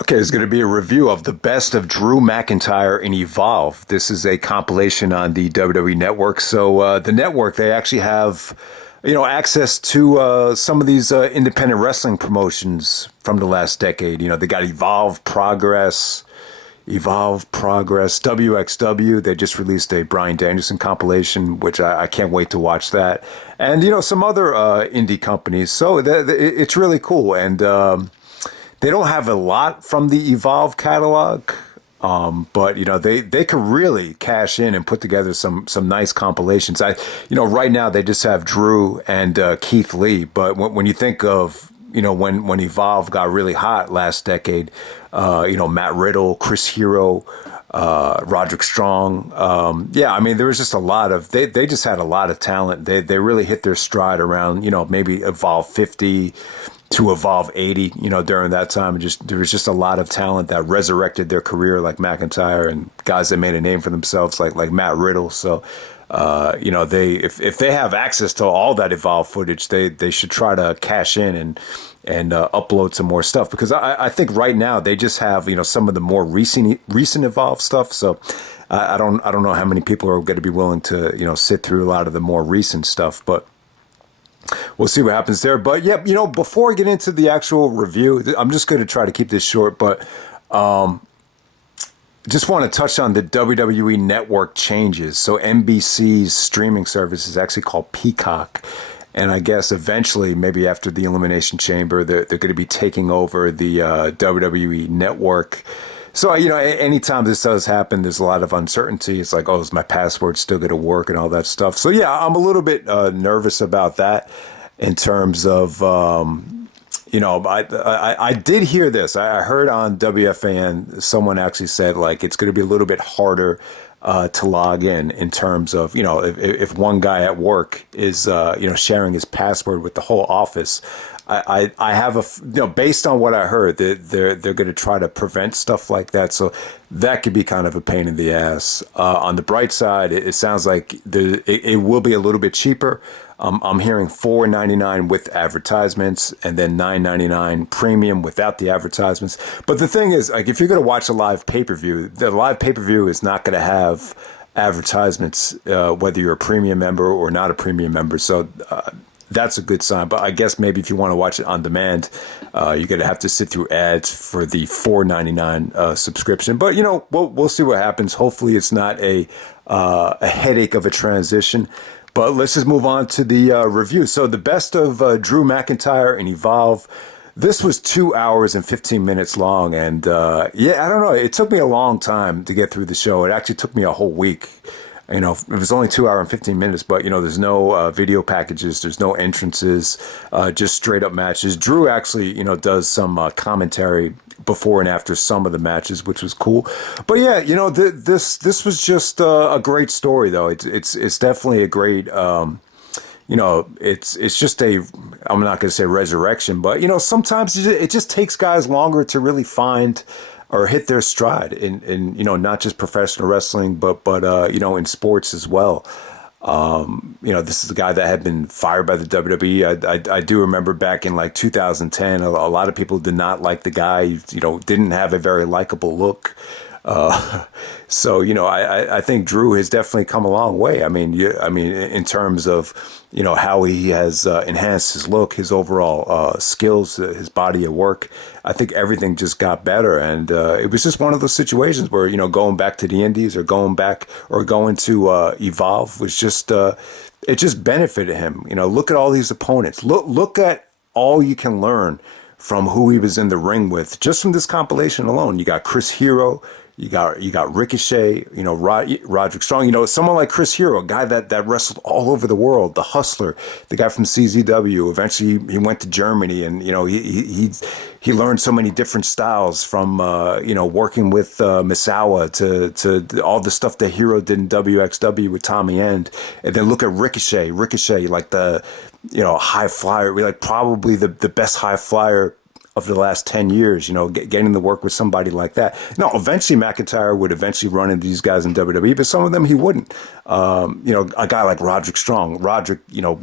Okay, it's going to be a review of the best of Drew McIntyre and Evolve. This is a compilation on the WWE Network. So the network, they actually have, access to some of these independent wrestling promotions from the last decade. They got Evolve Progress, WXW. They just released a Bryan Danielson compilation, which I can't wait to watch that. And, some other indie companies. So it's really cool. And they don't have a lot from the Evolve catalog, but they could really cash in and put together some nice compilations. Right now they just have Drew and Keith Lee, but when you think of when Evolve got really hot last decade, Matt Riddle, Chris Hiro, Roderick Strong, there was just a lot of they just had a lot of talent. They really hit their stride around maybe Evolve 50 to Evolve 80, during that time. There was just a lot of talent that resurrected their career, like McIntyre, and guys that made a name for themselves, like Matt Riddle. So, if they have access to all that Evolve footage, they should try to cash in and upload some more stuff, because I think right now they just have some of the more recent Evolve stuff. So I don't know how many people are going to be willing to sit through a lot of the more recent stuff, but we'll see what happens there. But yeah, before I get into the actual review, I'm just going to try to keep this short, but just want to touch on the WWE Network changes. So NBC's streaming service is actually called Peacock. And I guess eventually, maybe after the Elimination Chamber, they're going to be taking over the WWE Network. So, anytime this does happen, there's a lot of uncertainty. It's like, oh, is my password still going to work and all that stuff? So, yeah, I'm a little bit nervous about that in terms of, I did hear this. I heard on WFAN, someone actually said, like, it's going to be a little bit harder to log in terms of, if one guy at work is, sharing his password with the whole office. I have based on what I heard, they're going to try to prevent stuff like that. So that could be kind of a pain in the ass. On the bright side, it sounds like it will be a little bit cheaper. I'm hearing $4.99 with advertisements, and then $9.99 premium without the advertisements. But the thing is, like, if you're going to watch a live pay-per-view, the live pay-per-view is not going to have advertisements, whether you're a premium member or not a premium member. So that's a good sign. But I guess maybe if you want to watch it on demand, you're going to have to sit through ads for the $4.99 subscription. But, we'll see what happens. Hopefully it's not a headache of a transition. But let's just move on to the review. So the best of Drew McIntyre and Evolve. This was 2 hours and 15 minutes long. And I don't know. It took me a long time to get through the show. It actually took me a whole week. It was only 2 hours and 15 minutes, but, there's no video packages. There's no entrances, just straight up matches. Drew actually, does some commentary before and after some of the matches, which was cool. But yeah, this was just a great story, though. It's definitely a great, it's just I'm not going to say resurrection, but, sometimes it just takes guys longer to really find or hit their stride in not just professional wrestling, but in sports as well. This is a guy that had been fired by the WWE. I do remember back in like 2010, a lot of people did not like the guy. Didn't have a very likable look. So I think Drew has definitely come a long way. In terms of how he has enhanced his look, his overall skills, his body of work. I think everything just got better, and it was just one of those situations where going back to the Indies or going to Evolve was just it just benefited him. Look at all these opponents. Look at all you can learn from who he was in the ring with just from this compilation alone. You got Chris Hiro. You got Ricochet, Roderick Strong, someone like Chris Hiro, a guy that wrestled all over the world, the Hustler, the guy from CZW. Eventually, he went to Germany, and he learned so many different styles from working with Misawa to all the stuff that Hiro did in WXW with Tommy End. And then look at Ricochet, like the high flyer, like probably the best high flyer of the last 10 years, getting to work with somebody like that. No, eventually McIntyre would eventually run into these guys in WWE, but some of them he wouldn't. A guy like Roderick Strong. Roderick,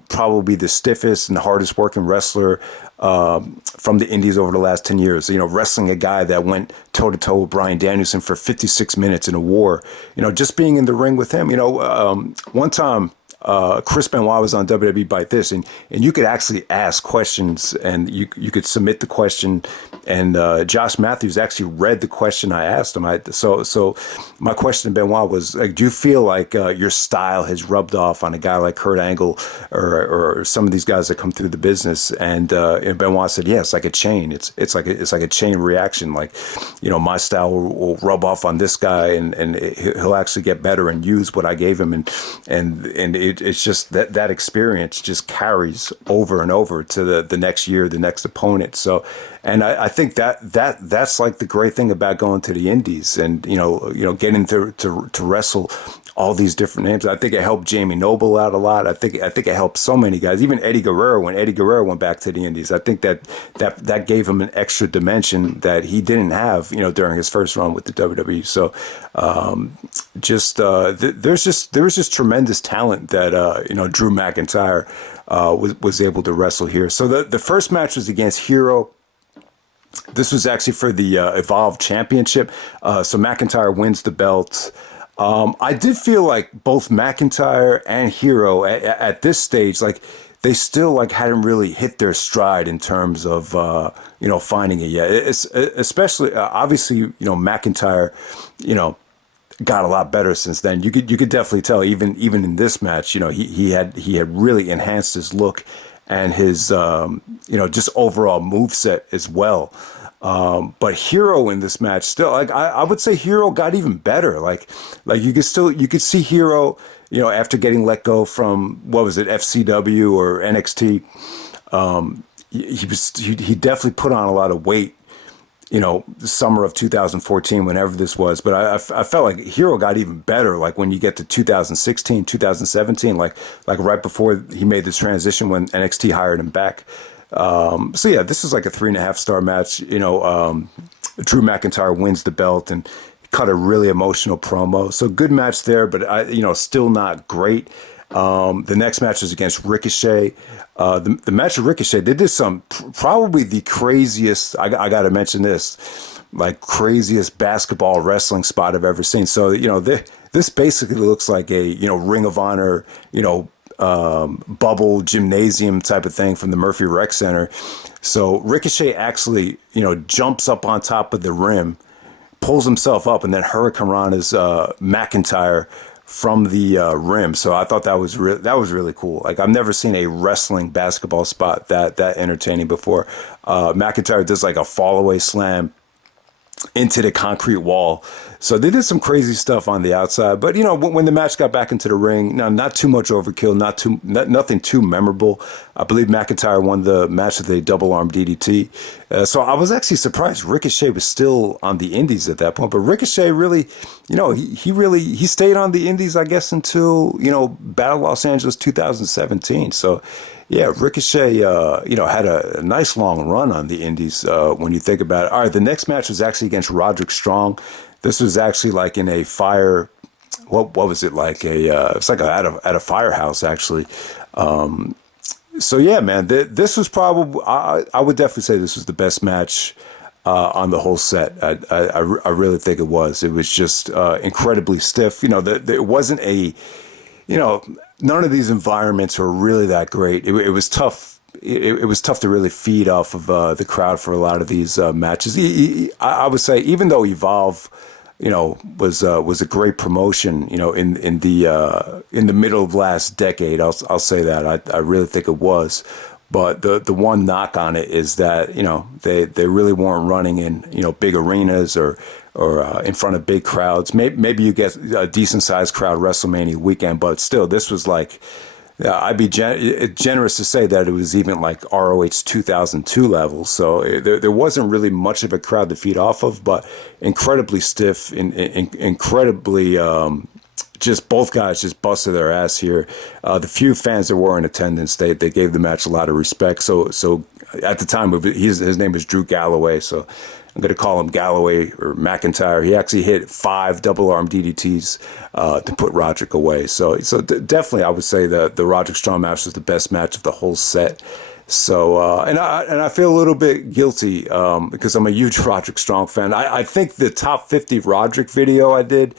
probably the stiffest and hardest working wrestler from the Indies over the last 10 years. Wrestling a guy that went toe-to-toe with Bryan Danielson for 56 minutes in a war. Just being in the ring with him. One time, Chris Benoit was on WWE Bite This, and you could actually ask questions, and you could submit the question, and Josh Matthews actually read the question I asked him. So my question to Benoit was, do you feel like your style has rubbed off on a guy like Kurt Angle or some of these guys that come through the business? And Benoit said, yes, like a chain. It's like a chain reaction. Like, my style will rub off on this guy, and he'll actually get better and use what I gave him, and it's just that experience just carries over and over to the next year, the next opponent. So, and I think that's like the great thing about going to the Indies and getting to wrestle all these different names. I think it helped Jamie Noble out a lot. I think it helped so many guys. Even Eddie Guerrero, when Eddie Guerrero went back to the Indies, I think that gave him an extra dimension that he didn't have, during his first run with the WWE. So, there was just tremendous talent that Drew McIntyre was able to wrestle here. So the first match was against Hiro. This was actually for the Evolve Championship. So McIntyre wins the belt. I did feel like both McIntyre and Hiro at this stage, like they still like hadn't really hit their stride in terms of finding it yet. It's, especially obviously McIntyre got a lot better since then. You could definitely tell even in this match, he had really enhanced his look and his just overall moveset as well. But Hiro in this match still, like I would say Hiro got even better. Like you could see Hiro, after getting let go from, what was it, FCW or NXT, he definitely put on a lot of weight, the summer of 2014, whenever this was. But I felt like Hiro got even better, like when you get to 2016, 2017, like right before he made this transition when NXT hired him back. So yeah, this is like a 3.5 star match. Drew McIntyre wins the belt and cut a really emotional promo. So good match there, but still not great. The next match was against Ricochet. The match with Ricochet, they did probably the craziest, I got to mention this, like craziest basketball wrestling spot I've ever seen. So, this basically looks like a, Ring of Honor, bubble gymnasium type of thing from the Murphy Rec Center. So Ricochet actually, jumps up on top of the rim, pulls himself up, and then hurricanranas McIntyre from the rim. So I thought that was really cool. Like, I've never seen a wrestling basketball spot that entertaining before. McIntyre does like a fall away slam into the concrete wall. So they did some crazy stuff on the outside, but when the match got back into the ring, not too much overkill, nothing too memorable. I believe McIntyre won the match with a double arm DDT. So I was actually surprised Ricochet was still on the Indies at that point, but Ricochet really, he stayed on the Indies, I guess, until, Battle Los Angeles 2017. So yeah, Ricochet, had a nice long run on the Indies when you think about it. All right, the next match was actually against Roderick Strong. This was actually like in a fire. What was it like? It's like at a firehouse actually. So yeah, man, this was probably. I would definitely say this was the best match on the whole set. I really think it was. It was just incredibly stiff. It wasn't a. None of these environments were really that great. It was tough. It was tough to really feed off of the crowd for a lot of these matches. I would say, even though Evolve, was a great promotion, in the middle of last decade. I'll say that. I really think it was. But the one knock on it is that they really weren't running in big arenas or in front of big crowds. Maybe you get a decent sized crowd WrestleMania weekend, but still, this was like, I'd be generous to say that it was even like ROH 2002 levels. So there wasn't really much of a crowd to feed off of, but incredibly stiff, incredibly. Just both guys just busted their ass here. The few fans that were in attendance, they gave the match a lot of respect. So at the time, his name was Drew Galloway, so I'm going to call him Galloway or McIntyre. He actually hit 5 double arm DDTs to put Roderick away. So definitely, I would say the Roderick Strong match was the best match of the whole set. So and I feel a little bit guilty because I'm a huge Roderick Strong fan. I think the top 50 Roderick video I did,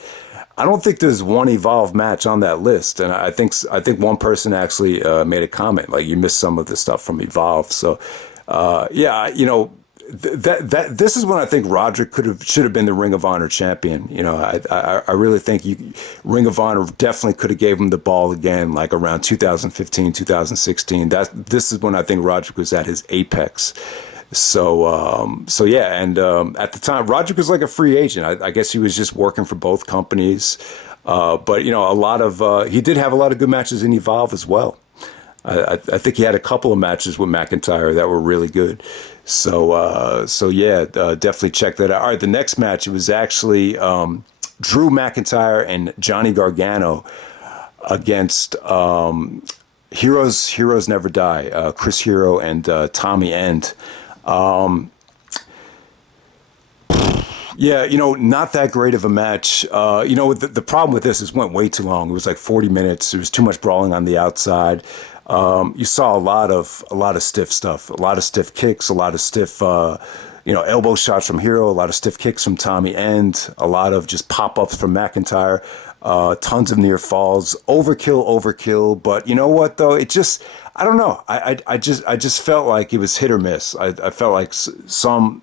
I don't think there's one Evolve match on that list, and I think one person actually made a comment like you missed some of the stuff from Evolve. So yeah, this is when I think Roderick should have been the Ring of Honor champion. I really think Ring of Honor definitely could have gave him the ball again, like around 2015, 2016. This is when I think Roderick was at his apex. So yeah, and at the time, Roderick was like a free agent. I guess he was just working for both companies. But he did have a lot of good matches in Evolve as well. I think he had a couple of matches with McIntyre that were really good. So yeah, definitely check that out. All right, the next match, it was actually Drew McIntyre and Johnny Gargano against Heroes Never Die, Chris Hero and Tommy End. Yeah, not that great of a match. The problem with this is it went way too long. It was like 40 minutes. There was too much brawling on the outside. You saw a lot of stiff stuff, a lot of stiff kicks, a lot of stiff, elbow shots from Hiro, a lot of stiff kicks from Tommy End, a lot of just pop-ups from McIntyre, tons of near falls, overkill. But you know what though? I don't know. I just felt like it was hit or miss. I felt like some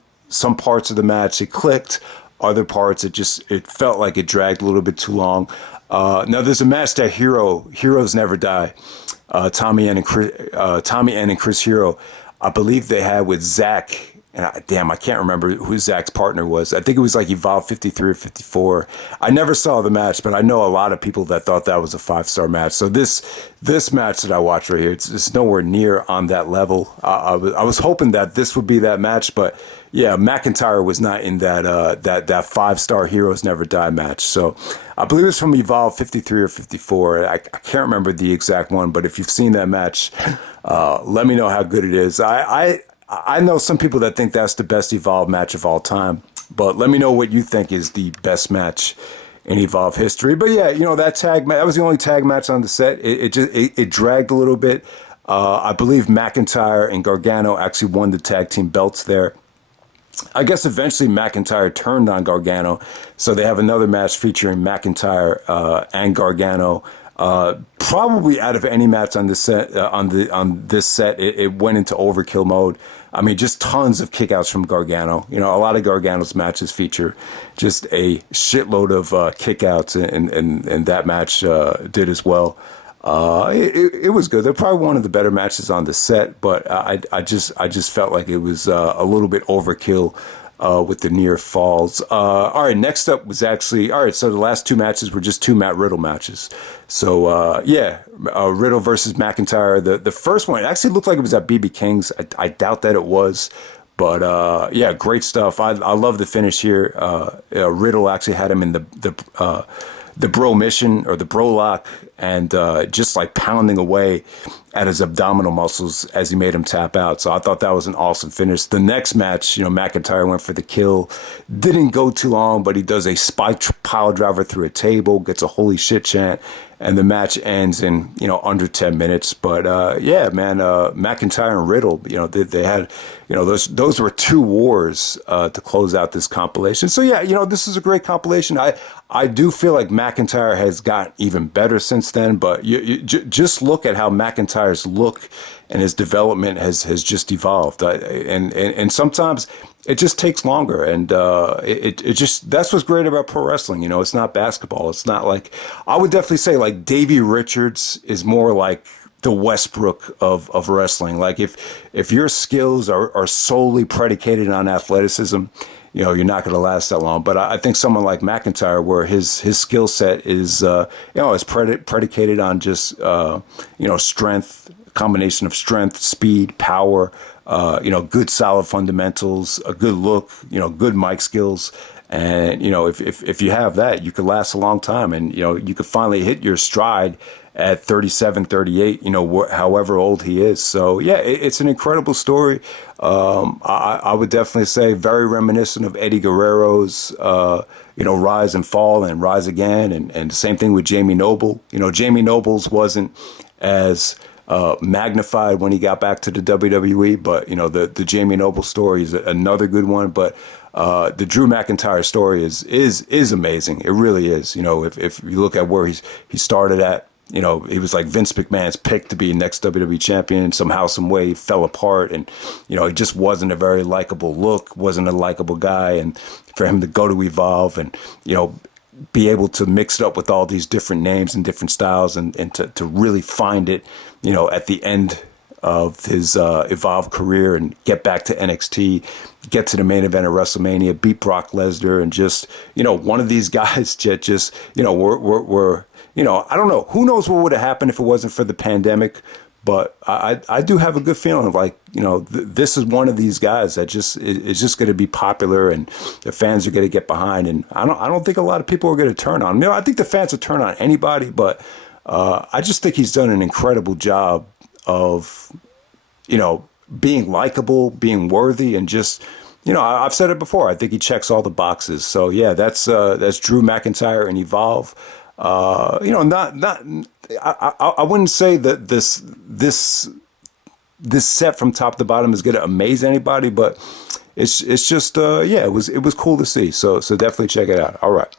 parts of the match it clicked, other parts it felt like it dragged a little bit too long. Now there's a match that Heroes Never Die. Tommy End and Chris Hero, I believe they had with Zach. And I can't remember who Zach's partner was. I think it was like Evolve 53 or 54. I never saw the match, but I know a lot of people that thought that was a 5-star match. So this match that I watched right here, it's nowhere near on that level. I was hoping that this would be that match, but yeah, McIntyre was not in that 5-star Heroes Never Die match. So I believe it's from Evolve 53 or 54. I can't remember the exact one, but if you've seen that match, let me know how good it is. I know some people that think that's the best Evolve match of all time, but let me know what you think is the best match in Evolve history. But yeah, that was the only tag match on the set. It dragged a little bit. I believe McIntyre and Gargano actually won the tag team belts there. I guess eventually McIntyre turned on Gargano, so they have another match featuring McIntyre and Gargano. Probably out of any match on this set, on this set, it went into overkill mode. I mean, just tons of kickouts from Gargano. A lot of Gargano's matches feature just a shitload of kickouts, and that match did as well. It was good. They're probably one of the better matches on the set, but I just felt like it was a little bit overkill. With the near falls. All right, next up was actually, so the last 2 matches were just 2 Matt Riddle matches. So, Riddle versus McIntyre. The first one, it actually looked like it was at BB King's. I doubt that it was. But, yeah, great stuff. I love the finish here. Riddle actually had him in the bro mission or the bro lock and just like pounding away at his abdominal muscles as he made him tap out. So I thought that was an awesome finish. The next match, McIntyre went for the kill. Didn't go too long, but he does a spike pile driver through a table, gets a holy shit chant, and the match ends in, under 10 minutes. But yeah, man, McIntyre and Riddle, they had, those were 2 wars to close out this compilation. So yeah, this is a great compilation. I do feel like McIntyre has gotten even better since then, but you just look at how McIntyre's look and his development has just evolved. And sometimes it just takes longer, and it just, that's what's great about pro wrestling. It's not basketball. It's not like, I would definitely say like Davey Richards is more like the Westbrook of wrestling. Like if your skills are solely predicated on athleticism, you're not going to last that long. But I think someone like McIntyre, where his skill set is, is predicated on just, strength, combination of strength, speed, power, good solid fundamentals, a good look, good mic skills. And, if you have that, you could last a long time, and, you could finally hit your stride at 37, 38, however old he is. So yeah, it's an incredible story. I would definitely say very reminiscent of Eddie Guerrero's, rise and fall and rise again. And the same thing with Jamie Noble. Jamie Noble's wasn't as magnified when he got back to the WWE, but the Jamie Noble story is another good one. But the Drew McIntyre story is amazing. It really is. If you look at where he started at, he was like Vince McMahon's pick to be next WWE champion. Somehow, some way, he fell apart, and he just wasn't a very likable look, wasn't a likable guy, and for him to go to Evolve and be able to mix it up with all these different names and different styles, and to really find it, at the end of his Evolve career and get back to NXT, get to the main event of WrestleMania, beat Brock Lesnar, and just, one of these guys just, we're I don't know. Who knows what would have happened if it wasn't for the pandemic? But I do have a good feeling of like, this is one of these guys that is just going to be popular, and the fans are going to get behind. And I don't think a lot of people are going to turn on him. I think the fans will turn on anybody, but I just think he's done an incredible job of, being likable, being worthy, and just, I've said it before. I think he checks all the boxes. So yeah, that's Drew McIntyre and Evolve. I wouldn't say that this set from top to bottom is going to amaze anybody, but it's just it was cool to see. So definitely check it out. All right.